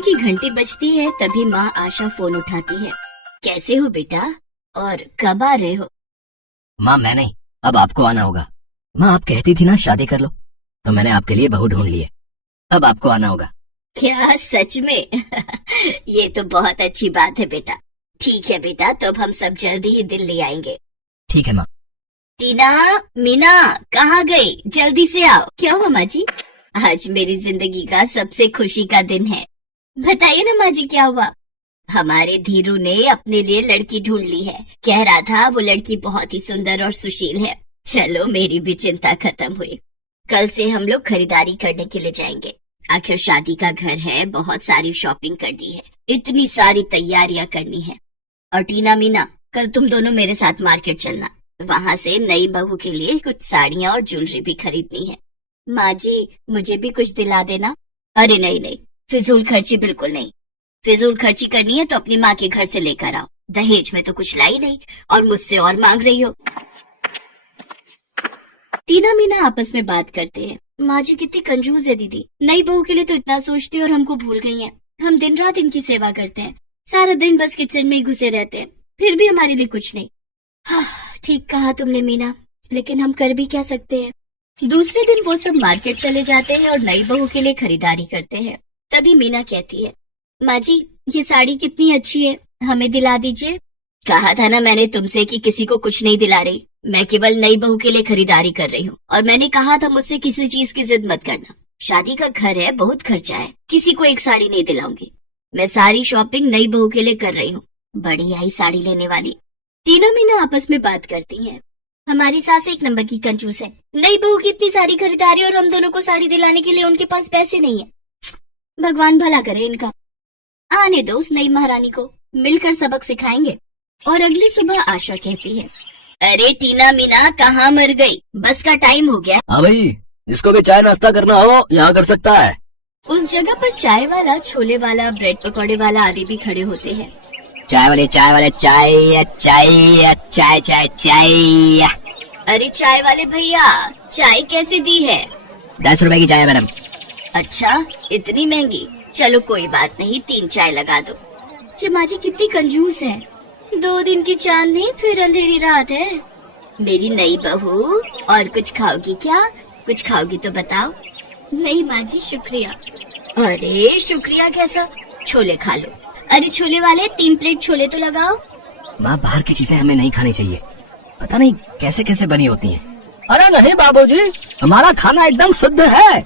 Phone की घंटी बजती है तभी माँ आशा फोन उठाती है। कैसे हो बेटा और कब आ रहे हो? माँ मैं नहीं, अब आपको आना होगा। माँ आप कहती थी ना शादी कर लो, तो मैंने आपके लिए बहू ढूंढ ली है। अब आपको आना होगा। क्या सच में? ये तो बहुत अच्छी बात है बेटा। ठीक है बेटा, तो अब हम सब जल्दी ही दिल्ली आएंगे। ठीक है माँ। टीना, मीना कहाँ गई? जल्दी से आओ। क्या हुआ माँ जी? आज मेरी जिंदगी का सबसे खुशी का दिन है। बताइए ना माँ जी, क्या हुआ? हमारे धीरू ने अपने लिए लड़की ढूंढ ली है। कह रहा था वो लड़की बहुत ही सुंदर और सुशील है। चलो मेरी भी चिंता खत्म हुई। कल से हम लोग खरीदारी करने के लिए जाएंगे। आखिर शादी का घर है, बहुत सारी शॉपिंग करनी है, इतनी सारी तैयारियां करनी है। और टीना, मीना कल तुम दोनों मेरे साथ मार्केट चलना। वहाँ से नई बहू के लिए कुछ साड़ियाँ और ज्वेलरी भी खरीदनी है। माँ जी मुझे भी कुछ दिला देना। अरे नहीं नहीं, फिजूल खर्ची बिल्कुल नहीं। फिजूल खर्ची करनी है तो अपनी माँ के घर से लेकर आओ। दहेज में तो कुछ लाई नहीं और मुझसे और मांग रही हो। टीना मीना आपस में बात करते हैं। माँ जी कितनी कंजूस है दीदी, नई बहू के लिए तो इतना सोचती है और हमको भूल गई हैं। हम दिन रात इनकी सेवा करते हैं, सारा दिन बस किचन में ही घुसे रहते हैं, फिर भी हमारे लिए कुछ नहीं। हाँ, ठीक कहा तुमने मीना, लेकिन हम कर भी क्या सकते हैं। दूसरे दिन वो सब मार्केट चले जाते हैं और नई बहू के लिए खरीदारी करते हैं। तभी मीना कहती है, माँ जी ये साड़ी कितनी अच्छी है, हमें दिला दीजिए। कहा था ना मैंने तुमसे कि किसी को कुछ नहीं दिला रही। मैं केवल नई बहू के लिए खरीदारी कर रही हूँ और मैंने कहा था मुझसे किसी चीज की जिद मत करना। शादी का घर है, बहुत खर्चा है, किसी को एक साड़ी नहीं दिलाऊंगी। मैं सारी शॉपिंग नई बहू के लिए कर रही हूँ, बड़ी आई साड़ी लेने वाली। टीना मीना आपस में बात करती हैं। हमारी सास एक नंबर की कंजूस है। नई बहू की इतनी सारी खरीदारी और हम दोनों को साड़ी दिलाने के लिए उनके पास पैसे नहीं है। भगवान भला करे इनका। आने दो उस नई महारानी को, मिलकर सबक सिखाएंगे। और अगली सुबह आशा कहती है, अरे टीना मीना कहाँ मर गई, बस का टाइम हो गया। हाँ भाई, जिसको भी चाय नाश्ता करना हो यहाँ कर सकता है। उस जगह पर चाय वाला, छोले वाला, ब्रेड पकौड़े वाला आदि भी खड़े होते हैं। चाय वाले चाय चाय चाय चाय चाय। अरे चाय वाले भैया, चाय कैसे दी है? 10 रुपए की चाय मैडम। अच्छा इतनी महंगी, चलो कोई बात नहीं, 3 चाय लगा दो। ये माँ जी कितनी कंजूस है। 2 दिन की चांदनी फिर अंधेरी रात है। मेरी नई बहू, और कुछ खाओगी क्या? कुछ खाओगी तो बताओ। नहीं माँ जी शुक्रिया। अरे शुक्रिया कैसा, छोले खा लो। अरे छोले वाले 3 प्लेट छोले तो लगाओ। माँ बाहर की चीजें हमें नहीं खानी चाहिए, पता नहीं कैसे कैसे बनी होती हैं। अरे नहीं बाबूजी, हमारा खाना एकदम शुद्ध है,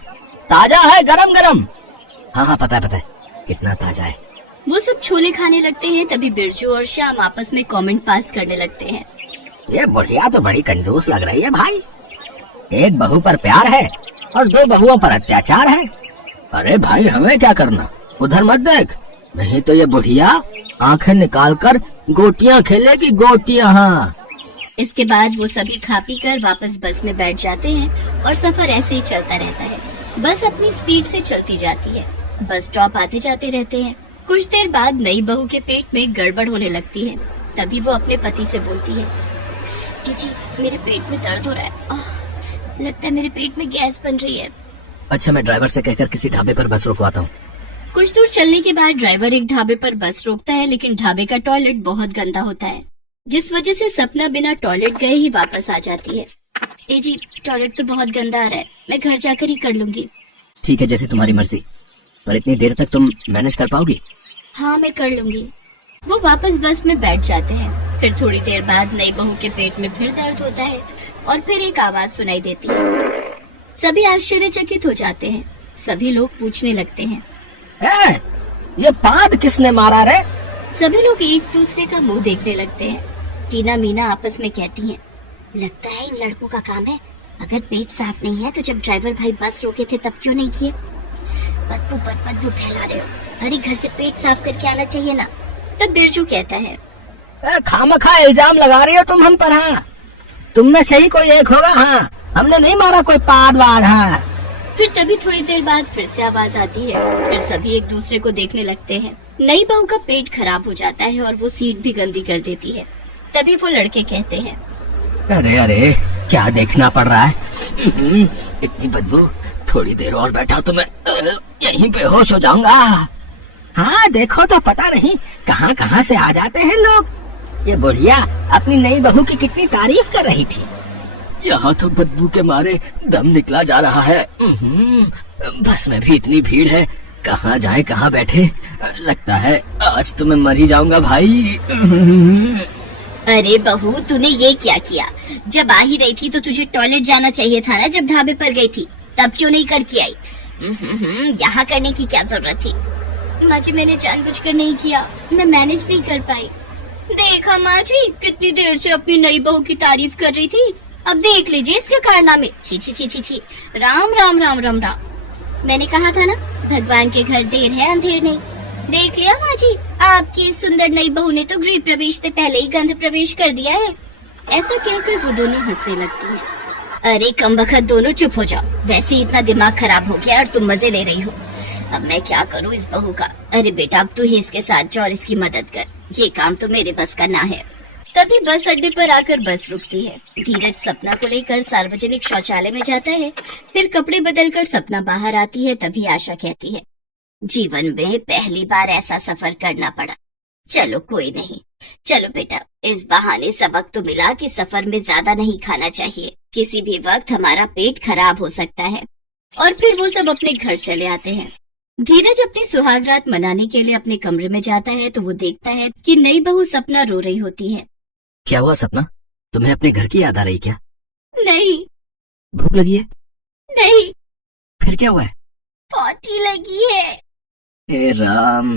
ताजा है, गरम गरम। हाँ पता है कितना ताजा है। वो सब छोले खाने लगते हैं। तभी बिरजू और श्याम आपस में कमेंट पास करने लगते हैं। ये बुढ़िया तो बड़ी कंजूस लग रही है भाई। एक बहू पर प्यार है और 2 बहुओं पर अत्याचार है। अरे भाई हमें क्या करना, उधर मत देख, नहीं तो ये बुढ़िया आंखें निकाल कर गोटियां खेलेगी, गोटियां। हाँ। इसके बाद वो सभी खा पी कर वापस बस में बैठ जाते हैं और सफर ऐसे ही चलता रहता है। बस अपनी स्पीड से चलती जाती है। बस स्टॉप आते जाते रहते हैं। कुछ देर बाद नई बहू के पेट में गड़बड़ होने लगती है। तभी वो अपने पति से बोलती है, जी मेरे पेट में दर्द हो रहा है, लगता है मेरे पेट में गैस बन रही है। अच्छा मैं ड्राइवर से कहकर किसी ढाबे पर बस रुकवाता हूँ। कुछ दूर चलने के बाद ड्राइवर एक ढाबे पर बस रोकता है, लेकिन ढाबे का टॉयलेट बहुत गंदा होता है, जिस वजह से सपना बिना टॉयलेट गए ही वापस आ जाती है। जी टॉयलेट तो बहुत गंदा आ रहा है, मैं घर जाकर ही कर लूंगी। ठीक है जैसी तुम्हारी मर्जी, पर इतनी देर तक तुम मैनेज कर पाओगी? हाँ मैं कर लूंगी। वो वापस बस में बैठ जाते हैं। फिर थोड़ी देर बाद नई बहू के पेट में फिर दर्द होता है और फिर एक आवाज सुनाई देती है। सभी आश्चर्यचकित हो जाते हैं। सभी लोग पूछने लगते हैं, ये पाद किसने मारा रे? सभी लोग एक दूसरे का मुंह देखने लगते हैं। टीना मीना आपस में कहती हैं, लगता है इन लड़कों का काम है। अगर पेट साफ नहीं है तो जब ड्राइवर भाई बस रोके थे तब क्यों नहीं किए? बदबू फैला रहे हो, अरे घर से पेट साफ करके आना चाहिए ना। तब बिरजू कहता है, खामखा इल्जाम लगा रही हो तुम हम पर। हाँ तुम में से ही कोई एक होगा। हाँ हमने नहीं मारा कोई पाद वाद। हाँ। फिर तभी थोड़ी देर बाद फिर से आवाज आती है। फिर सभी एक दूसरे को देखने लगते हैं। नई बहू का पेट खराब हो जाता है और वो सीट भी गंदी कर देती है। तभी वो लड़के कहते हैं, अरे क्या देखना पड़ रहा है, इतनी बदबू, थोड़ी देर और बैठा तो मैं यहीं पे होश हो जाऊंगा। हाँ देखो तो पता नहीं कहाँ कहाँ से आ जाते हैं लोग। ये बुढ़िया अपनी नई बहू की कितनी तारीफ कर रही थी। यहाँ तो बदबू के मारे दम निकला जा रहा है। बस में भी इतनी भीड़ है, कहाँ जाए कहाँ बैठे। लगता है आज तो मैं मर ही जाऊंगा भाई। अरे बहू, तूने ये क्या किया? जब आ ही रही थी तो तुझे टॉयलेट जाना चाहिए था ना, जब ढाबे पर गई थी तब क्यों नहीं करके आई? यहाँ करने की क्या जरूरत थी? माँ जी, मैंने जानबूझकर नहीं किया, मैं मैनेज नहीं कर पाई। देखा माँ जी, कितनी देर से अपनी नई बहू की तारीफ कर रही थी, अब देख लीजिए इसके कारनामे। छी छी छी छी छी, राम राम राम राम राम। मैंने कहा था ना, भगवान के घर देर है अंधेर नहीं। देख लिया माँ जी, आपकी सुंदर नई बहू ने तो गृह प्रवेश से पहले ही गंध प्रवेश कर दिया है। ऐसा कहकर वो दोनों हंसने लगती हैं। अरे कमबख्त दोनों चुप हो जाओ, वैसे ही इतना दिमाग खराब हो गया और तुम मजे ले रही हो। अब मैं क्या करूँ इस बहू का? अरे बेटा, अब तू ही इसके साथ जा और इसकी मदद कर, ये काम तो मेरे बस का ना है। तभी बस अड्डे पर आकर बस रुकती है। धीरज सपना को लेकर सार्वजनिक शौचालय में जाता है, फिर कपड़े बदलकर सपना बाहर आती है। तभी आशा कहती है, जीवन में पहली बार ऐसा सफर करना पड़ा। चलो कोई नहीं, चलो बेटा, इस बहाने सबक तो मिला कि सफर में ज्यादा नहीं खाना चाहिए, किसी भी वक्त हमारा पेट खराब हो सकता है। और फिर वो सब अपने घर चले आते हैं। धीरज अपनी सुहागरात मनाने के लिए अपने कमरे में जाता है तो वो देखता है कि नई बहू सपना रो रही होती है। क्या हुआ सपना, तुम्हें अपने घर की याद आ रही क्या? नहीं। भूख लगी है? नहीं। फिर क्या हुआ है? पॉटी लगी है। ए राम,